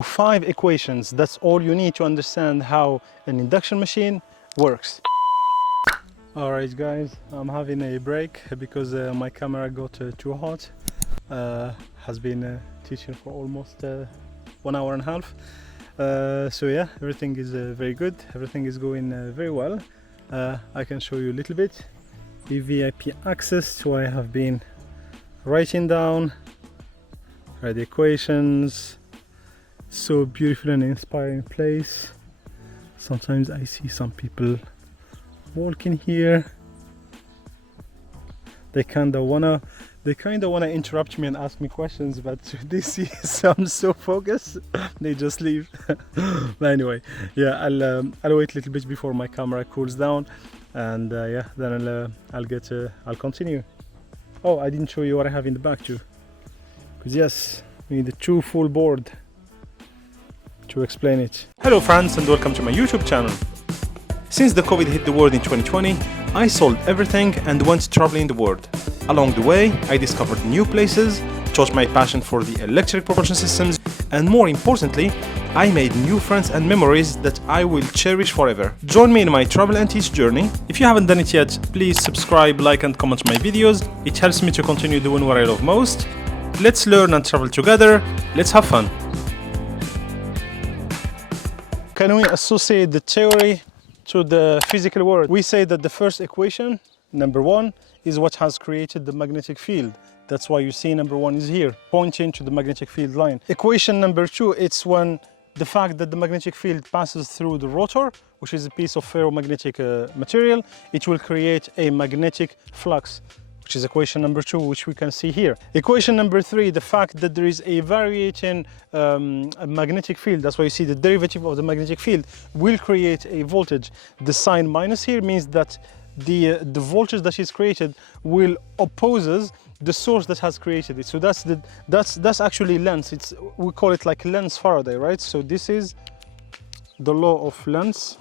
5 equations, that's all you need to understand how an induction machine works. Alright guys, I'm having a break because my camera got too hot. Has been teaching for almost 1 hour and a half. So yeah, everything is very good, everything is going very well. I can show you a little bit the VIP access, so I have been writing down the equations. So beautiful and inspiring place. Sometimes I see some people walking here. They kinda wanna interrupt me and ask me questions, but they see I'm so focused, they just leave. But anyway, yeah, I'll wait a little bit before my camera cools down, and yeah, then I'll continue. Oh, I didn't show you what I have in the back too, because yes, we need a true full board to explain it. Hello friends, and welcome to my YouTube channel. Since the COVID hit the world in 2020, I sold everything and went traveling the world. Along the way, I discovered new places, taught my passion for the electric propulsion systems, and more importantly, I made new friends and memories that I will cherish forever. Join me in my travel and teach journey. If you haven't done it yet, please subscribe, like and comment my videos. It helps me to continue doing what I love most. Let's learn and travel together. Let's have fun. Can we associate the theory to the physical world? We say that the first equation, number 1, is what has created the magnetic field. That's why you see number 1 is here, pointing to the magnetic field line. Equation number 2, it's when the fact that the magnetic field passes through the rotor, which is a piece of ferromagnetic material, it will create a magnetic flux, which is equation number 2, which we can see here. Equation number 3, the fact that there is a varying magnetic field, that's why you see the derivative of the magnetic field, will create a voltage. The sign minus here means that the voltage that is created will opposes the source that has created it. So that's actually Lenz. We call it like Lenz-Faraday, right? So this is the law of Lenz-Faraday.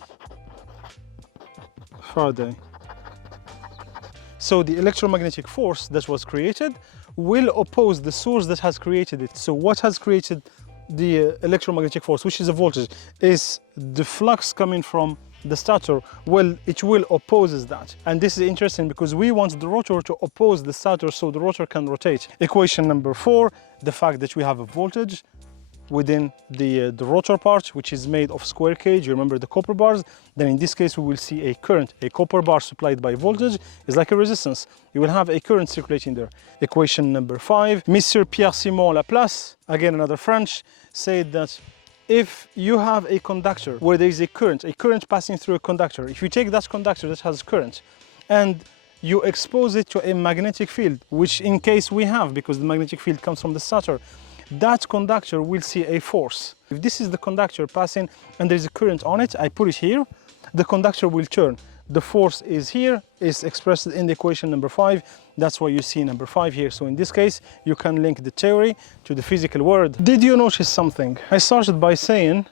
So the electromagnetic force that was created will oppose the source that has created it. So what has created the electromagnetic force, which is a voltage, is the flux coming from the stator. Well, it will opposes that. And this is interesting because we want the rotor to oppose the stator so the rotor can rotate. Equation number 4, the fact that we have a voltage within the rotor part, which is made of square cage. You remember the copper bars? Then in this case we will see a current. A copper bar supplied by voltage is like a resistance. You will have a current circulating there. Equation number 5, Monsieur Pierre-Simon Laplace, again another French, said that if you have a conductor where there is a current passing through a conductor, if you take that conductor that has current and you expose it to a magnetic field, which in case we have, because the magnetic field comes from the stator, that conductor will see a force. If this is the conductor passing and there's a current on it, I put it here, the conductor will turn. The force is here, is expressed in the equation number 5. That's why you see number 5 here. So in this case, you can link the theory to the physical world. Did you notice something? I started by saying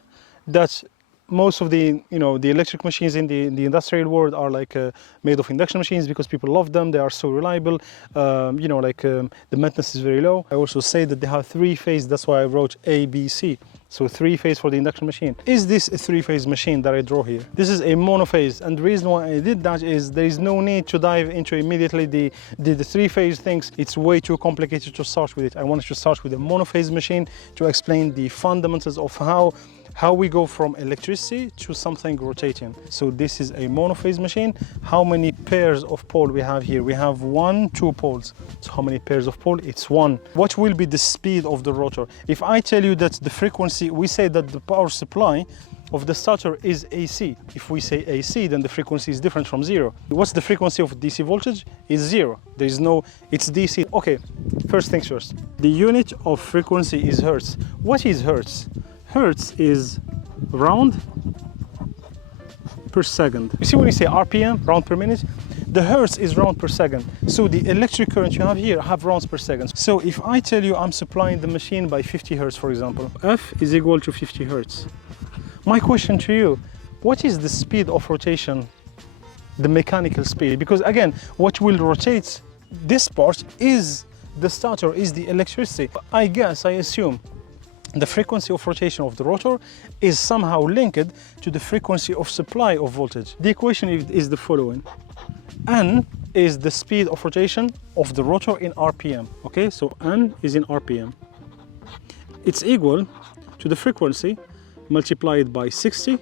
that most of the electric machines in the industrial world are like made of induction machines because people love them. They are so reliable. The maintenance is very low. I also say that they have 3-phase. That's why I wrote ABC. So 3-phase for the induction machine. Is this a 3-phase machine that I draw here? This is a monophase, and the reason why I did that is there is no need to dive into immediately the 3-phase things. It's way too complicated to start with it. I wanted to start with a monophase machine to explain the fundamentals of how we go from electricity to something rotating. So this is a monophase machine. How many pairs of poles we have here? We have 2 poles. So how many pairs of poles? It's 1. What will be the speed of the rotor? If I tell you that the frequency, we say that the power supply of the stator is AC. If we say AC, then the frequency is different from 0. What's the frequency of DC voltage? Is 0. There is no, it's DC. Okay, first things first. The unit of frequency is hertz. What is hertz? Hertz is round per second. You see when you say RPM, round per minute, the hertz is round per second. So the electric current you have here have rounds per second. So if I tell you I'm supplying the machine by 50 hertz, for example, F is equal to 50 hertz. My question to you, what is the speed of rotation, the mechanical speed? Because again, what will rotate this part is the stator, is the electricity. I assume the frequency of rotation of the rotor is somehow linked to the frequency of supply of voltage. The equation is the following. N is the speed of rotation of the rotor in RPM. Okay, so N is in RPM. It's equal to the frequency multiplied by 60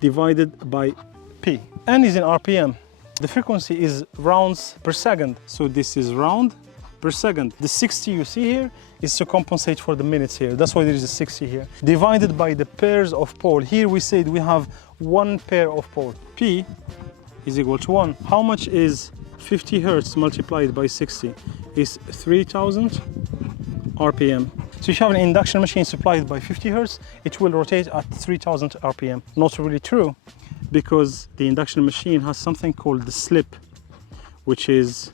divided by P. N is in RPM. The frequency is rounds per second. So this is round per second. The 60 you see here is to compensate for the minutes here. That's why there is a 60 here. Divided by the pairs of pole. Here we said we have one pair of pole. P is equal to 1. How much is 50 Hertz multiplied by 60? Is 3000 RPM. So if you have an induction machine supplied by 50 Hertz, it will rotate at 3000 RPM. Not really true, because the induction machine has something called the slip, which is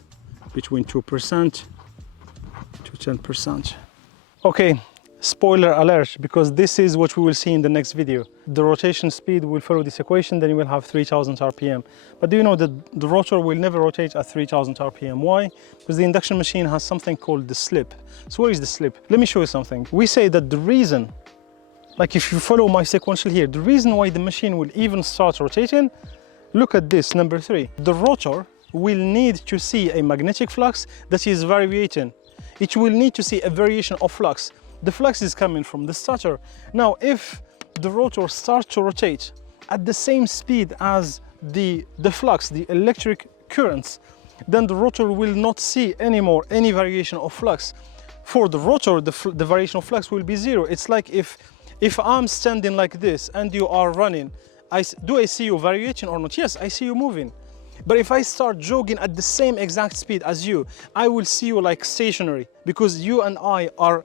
between 2% to 10%. Okay, spoiler alert, because this is what we will see in the next video. The rotation speed will follow this equation, then you will have 3000 RPM. But do you know that the rotor will never rotate at 3000 RPM? Why? Because the induction machine has something called the slip. So where is the slip? Let me show you something. We say that the reason, like if you follow my sequential here, the reason why the machine will even start rotating, look at this, number 3. The rotor will need to see a magnetic flux that is varying. It will need to see a variation of flux. The flux is coming from the stator. Now, if the rotor starts to rotate at the same speed as the flux, the electric currents, then the rotor will not see anymore any variation of flux. For the rotor, the variation of flux will be 0. It's like if I'm standing like this and you are running, do I see you variation or not? Yes, I see you moving. But if I start jogging at the same exact speed as you, I will see you like stationary, because you and I are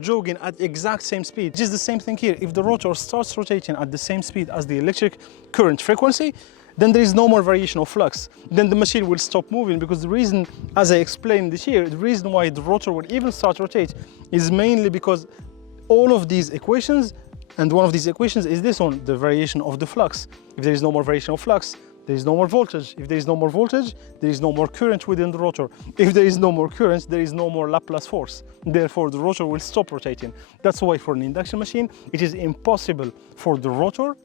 jogging at the exact same speed. It is the same thing here. If the rotor starts rotating at the same speed as the electric current frequency, then there is no more variation of flux. Then the machine will stop moving, because the reason, as I explained this here, the reason why the rotor will even start to rotate is mainly because all of these equations, and one of these equations is this one, the variation of the flux. If there is no more variation of flux, there is no more voltage. If there is no more voltage, there is no more current within the rotor. If there is no more current, there is no more Laplace force. Therefore, the rotor will stop rotating. That's why for an induction machine, it is impossible for the rotor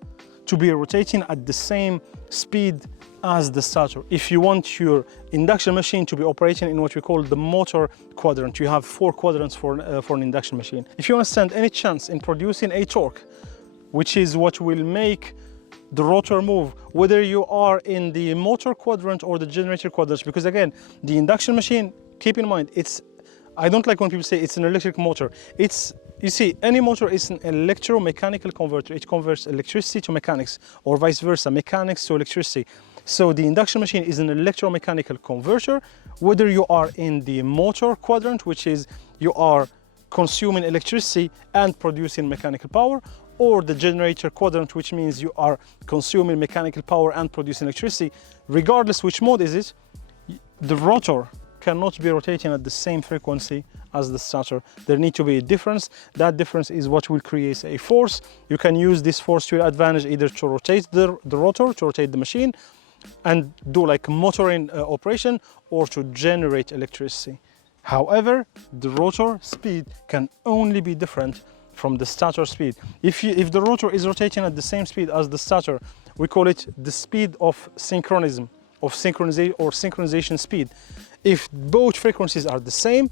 to be rotating at the same speed as the stator. If you want your induction machine to be operating in what we call the motor quadrant, you have 4 quadrants for an induction machine. If you want to stand any chance in producing a torque, which is what will make the rotor move, whether you are in the motor quadrant or the generator quadrant, because again, the induction machine, keep in mind, I don't like when people say it's an electric motor. You see, any motor is an electromechanical converter. It converts electricity to mechanics, or vice versa, mechanics to electricity. So the induction machine is an electromechanical converter, whether you are in the motor quadrant, which is you are consuming electricity and producing mechanical power, or the generator quadrant, which means you are consuming mechanical power and producing electricity. Regardless which mode is it, the rotor cannot be rotating at the same frequency as the stator. There needs to be a difference. That difference is what will create a force. You can use this force to your advantage, either to rotate the rotor, to rotate the machine and do like motoring operation, or to generate electricity. However, the rotor speed can only be different from the stator speed. If the rotor is rotating at the same speed as the stator, we call it the speed of synchronism, of synchronization speed. If both frequencies are the same,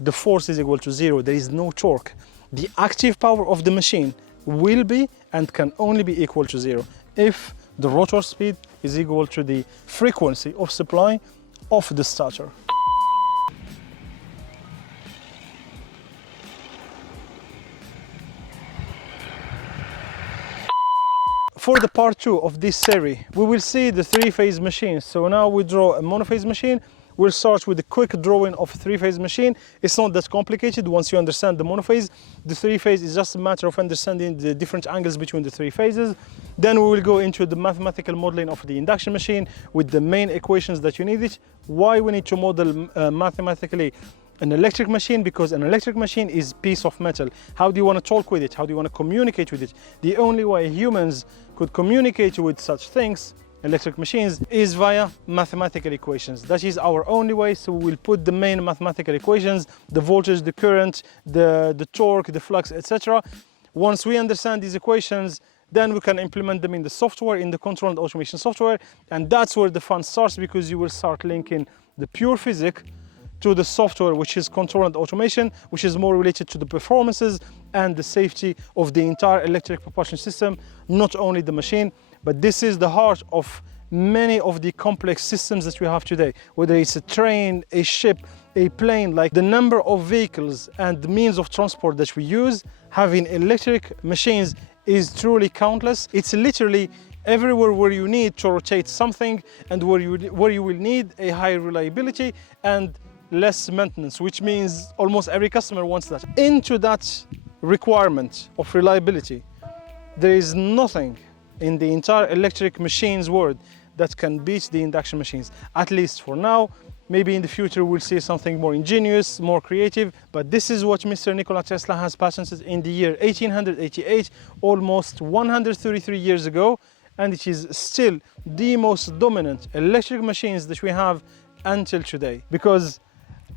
the force is equal to 0. There is no torque. The active power of the machine will be and can only be equal to 0 if the rotor speed is equal to the frequency of supply of the stator. For the part 2 of this series, we will see the 3-phase machine. So now we draw a monophase machine. We'll start with a quick drawing of a 3-phase machine. It's not that complicated once you understand the monophase. The 3-phase is just a matter of understanding the different angles between the 3 phases. Then we will go into the mathematical modeling of the induction machine with the main equations that you need it. Why we need to model mathematically an electric machine? Because an electric machine is a piece of metal. How do you want to talk with it? How do you want to communicate with it? The only way humans could communicate with such things electric machines is via mathematical equations. That is our only way. So we'll put the main mathematical equations, the voltage, the current, the torque, the flux, etc. Once we understand these equations, then we can implement them in the software, in the control and automation software. And that's where the fun starts, because you will start linking the pure physics to the software, which is control and automation, which is more related to the performances and the safety of the entire electric propulsion system, not only the machine, but this is the heart of many of the complex systems that we have today, whether it's a train, a ship, a plane. Like the number of vehicles and the means of transport that we use, having electric machines is truly countless. It's literally everywhere where you need to rotate something and where you will need a high reliability and less maintenance, which means almost every customer wants that. Into that requirement of reliability, there is nothing in the entire electric machines world that can beat the induction machines, at least for now. Maybe in the future we'll see something more ingenious, more creative, but this is what Mr. Nikola Tesla has patented in the year 1888, almost 133 years ago, and it is still the most dominant electric machines that we have until today. Because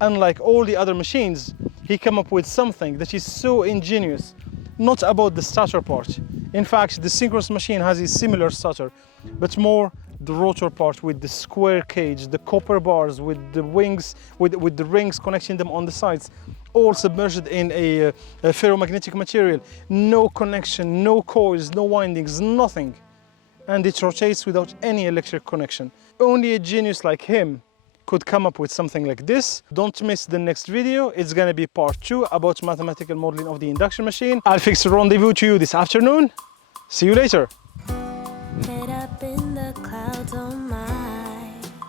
unlike all the other machines, he came up with something that is so ingenious, not about the stator part. In fact, the synchronous machine has a similar stator, but more the rotor part with the square cage, the copper bars with the wings, with the rings connecting them on the sides, all submerged in a ferromagnetic material. No connection, no coils, no windings, nothing. And it rotates without any electric connection. Only a genius like him could come up with something like this. Don't miss the next video. It's gonna be part 2 about mathematical modeling of the induction machine. I'll fix a rendezvous to you this afternoon. See you later. Head up in the clouds.